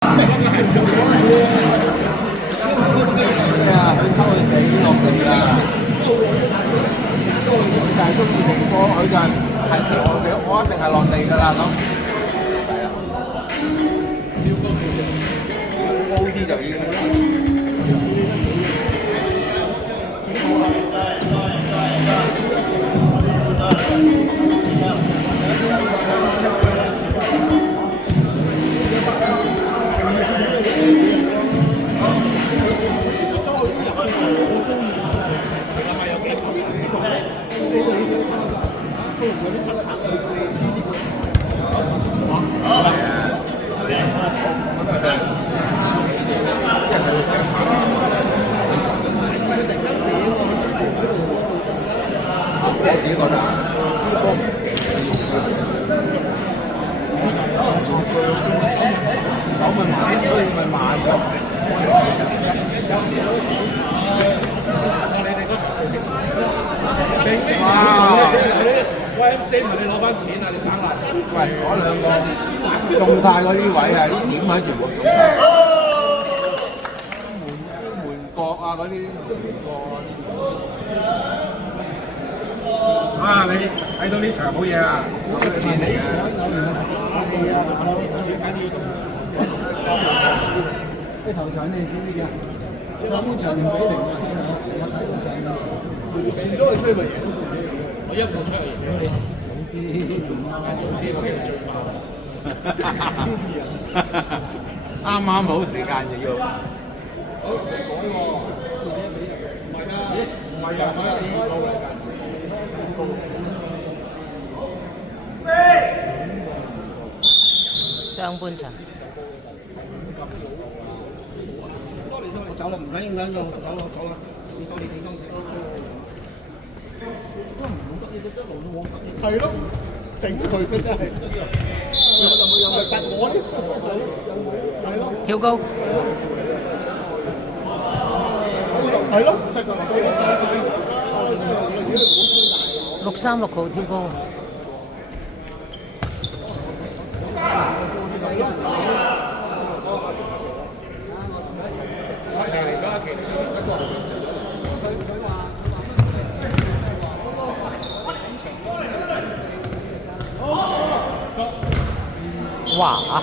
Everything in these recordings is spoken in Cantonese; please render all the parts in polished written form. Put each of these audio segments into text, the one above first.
咩啊？佢偷佢死落地啦！佢就係中意停波，佢就係踢我嘅，我一定係落地㗎啦咁。係啊，高啲就已經。寫自己覺得手咪慢，所以咪慢咗。哇！YMC 同你攞翻錢啊！你省啦。喂，嗰兩個中晒嗰啲位啊，啲點喺全部中晒。門角啊嗰啲門角啊，你睇到呢場好嘢啊！前嚟嘅。啲頭場你知唔知啊？上半場2-0啊！贏咗佢吹咪贏？我一步吹就贏。早啲嗰啲最快。啱啱好時間就要。好，你改喎。唔係啊，唔係啊，上半場。我走啦，唔緊要，走啦，你當你幾多？都唔得，你一路都往得。係咯，頂佢佢真係。有咪窒我呢？係咯。跳高。係咯，實在對得晒佢。636號跳高。哇！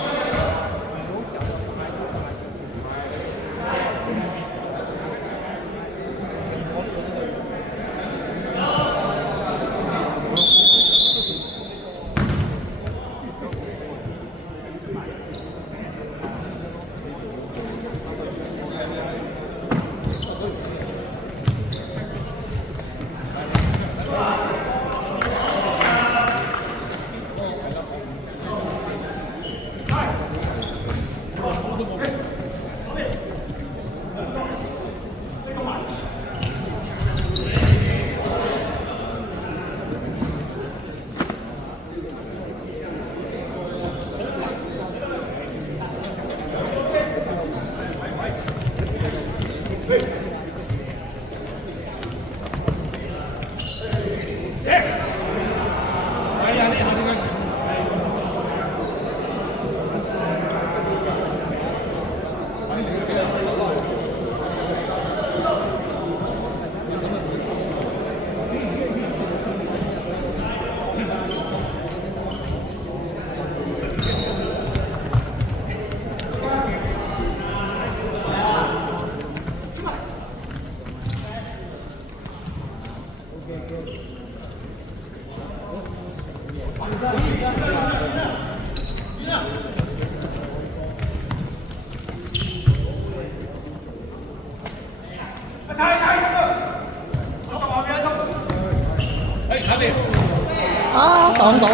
啊，擋到，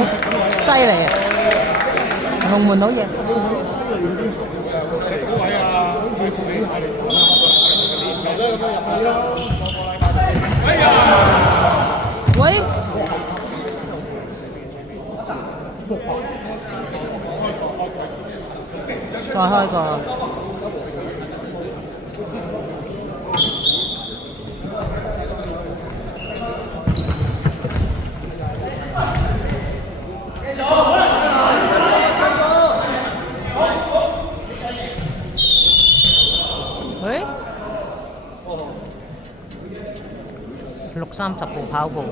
犀利啊！龍門好嘢。喂！再開個。誒，6:30步跑步。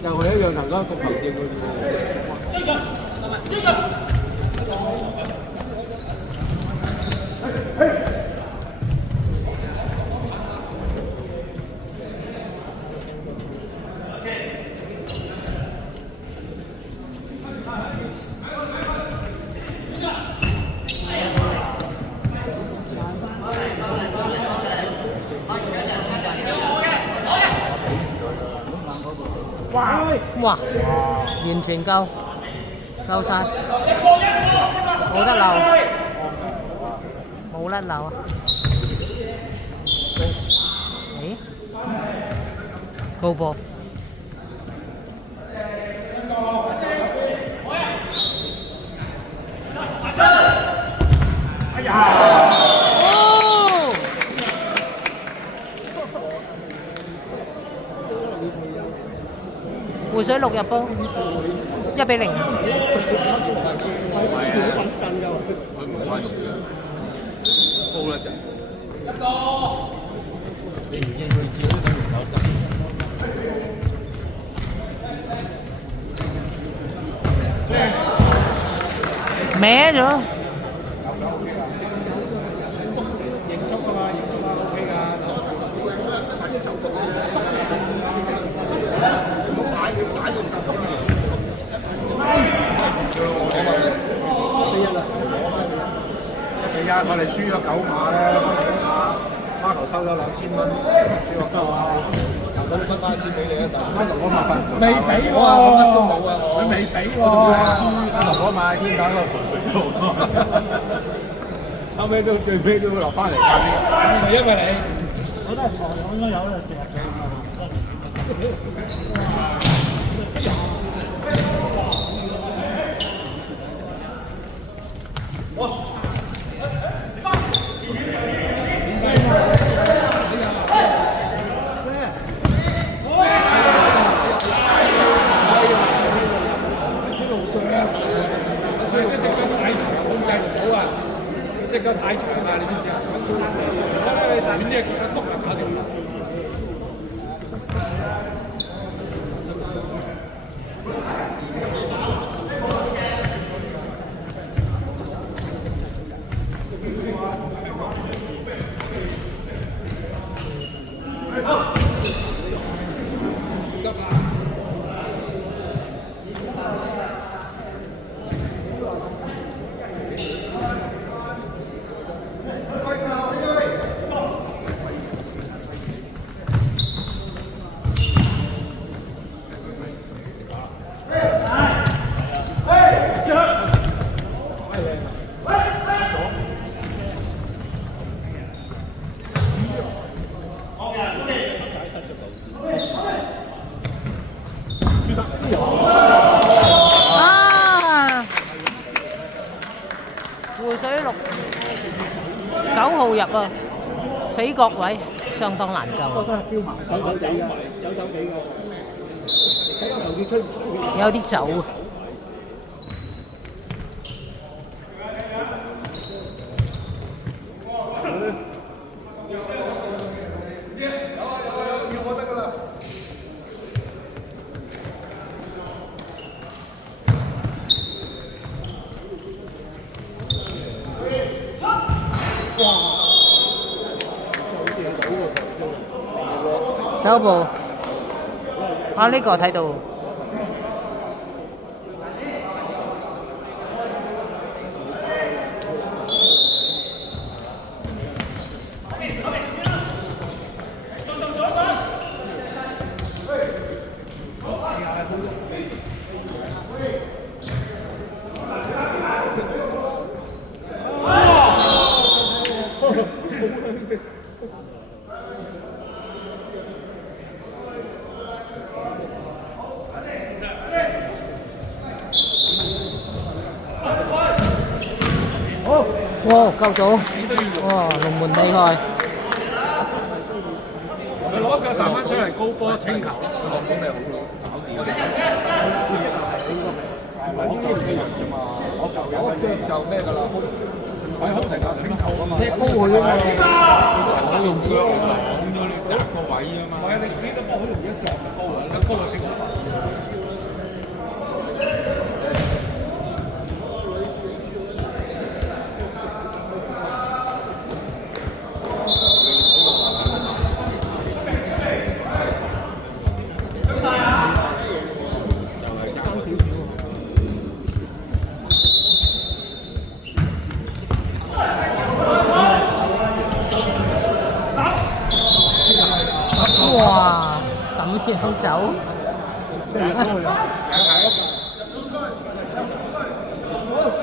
又係一樣頭先個球證嘅哇！完全夠晒，冇得漏，冇甩漏啊！誒，高波。哎呀！湖水6入波，1-0。佢唔關事嘅，高一陣。你唔應佢照都等於9陣。歪咗。認足㗎嘛，認足啊 OK 㗎。1-1，我哋輸咗9碼咧，孖頭收咗2000蚊，輸咗9碼，球隊分翻1000俾你啊！孖頭嗰碼未俾喎，乜都冇啊！佢未俾喎，孖頭嗰碼天打嗰個盤佢都後尾都最尾都落翻嚟㗎，係因為你，我都係財我應該有就成日嘅。隻腳太長啦，你知唔知啊？我覺得你短啲嘅腳一篤就搞掂啦。急啦！湖水9號入啊，死角位相當難救。有啲走。走步，啊呢個睇到。哇，夠咗！哇，龍門厲害。佢攞腳彈翻出嚟高波清球咯，落攻你好搞掂。我球有就咩㗎啦，唔使好停啊，清球啊嘛，踢高佢啊嘛，我用腳擋咗你擲個位啊嘛。唔係啊，你呢個波好容易一撞就高啊，一高就清球。哇！咁樣走，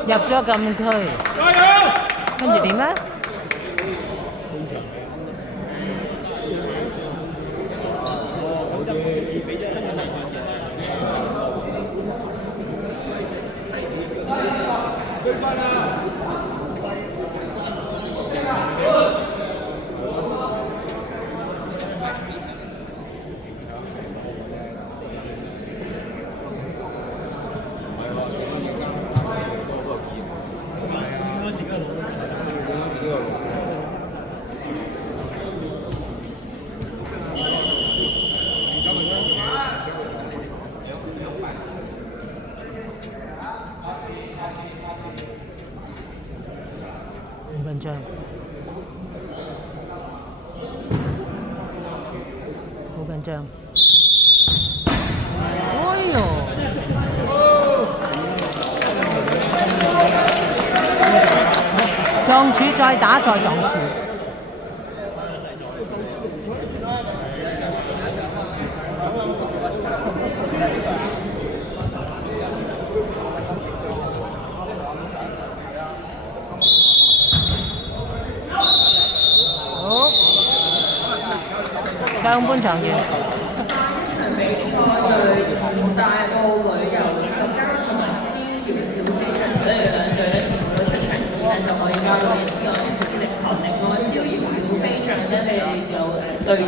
入咗禁區，跟住點咧？追翻啦！唔緊張，好緊張。哎呦！撞柱再打再撞柱。好，上半場完。場比賽對大埔旅遊10+同埋逍遙小飛象呢兩隊咧，全部都出場資咧就可以交到斯外斯力球。另外逍遙小飛象咧，你有隊員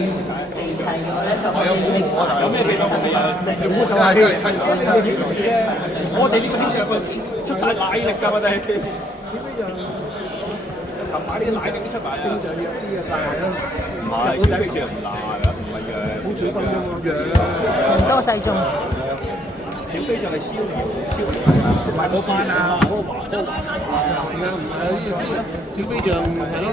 備齊嘅話咧，就可以拎埋有咩地方你啊？全部就係我哋呢個兄弟個出晒奶力㗎，我哋。琴晚呢個奶力都出埋啊！正常弱啲啊，但係咧，唔係小飛象唔辣啊，唔係嘅，好少分鐘咁樣。人多勢眾。小飛象係逍遙啊，唔係嗰班啊，嗰個華啊，唔係呢個小飛象係咯。